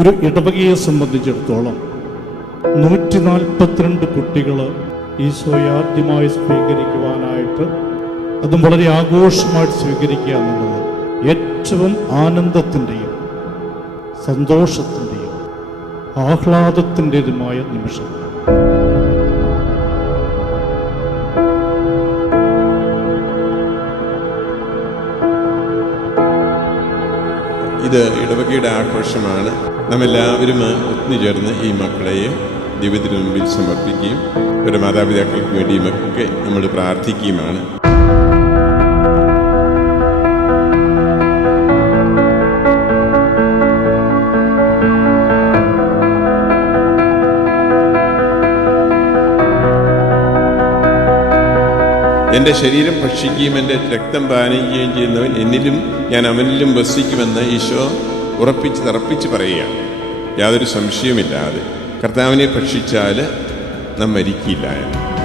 ഒരു ഇടവകയെ സംബന്ധിച്ചിടത്തോളം 142 കുട്ടികൾ ഈശോയെ ആദ്യമായി സ്വീകരിക്കുവാനായിട്ട്, അതും വളരെ ആഘോഷമായിട്ട് സ്വീകരിക്കുക എന്നുള്ളത് ഏറ്റവും ആനന്ദത്തിൻ്റെയും സന്തോഷത്തിൻ്റെയും ആഹ്ലാദത്തിൻ്റെതുമായ നിമിഷം. ഇത് ഇടവകയുടെ ആഘോഷമാണ്. നമ്മെല്ലാവരും ഒത്തുചേർന്ന് ഈ മക്കളെയും ദൈവത്തിന് മുമ്പിൽ സമർപ്പിക്കുകയും ഒരു മാതാപിതാക്കൾക്ക് വേണ്ടിയുമൊക്കെ നമ്മൾ പ്രാർത്ഥിക്കുകയുമാണ്. എൻ്റെ ശരീരം ഭക്ഷിക്കുകയും എൻ്റെ രക്തം പാനം ചെയ്യുകയും ചെയ്യുന്നവൻ എന്നിലും ഞാൻ അവനിലും വസിക്കുമെന്ന് ഈശോ ഉറപ്പിച്ച് തറപ്പിച്ച് പറയുകയാണ്. യാതൊരു സംശയവുമില്ലാതെ കർത്താവിനെ ഭക്ഷിച്ചാൽ നാം മരിക്കില്ല എന്ന്.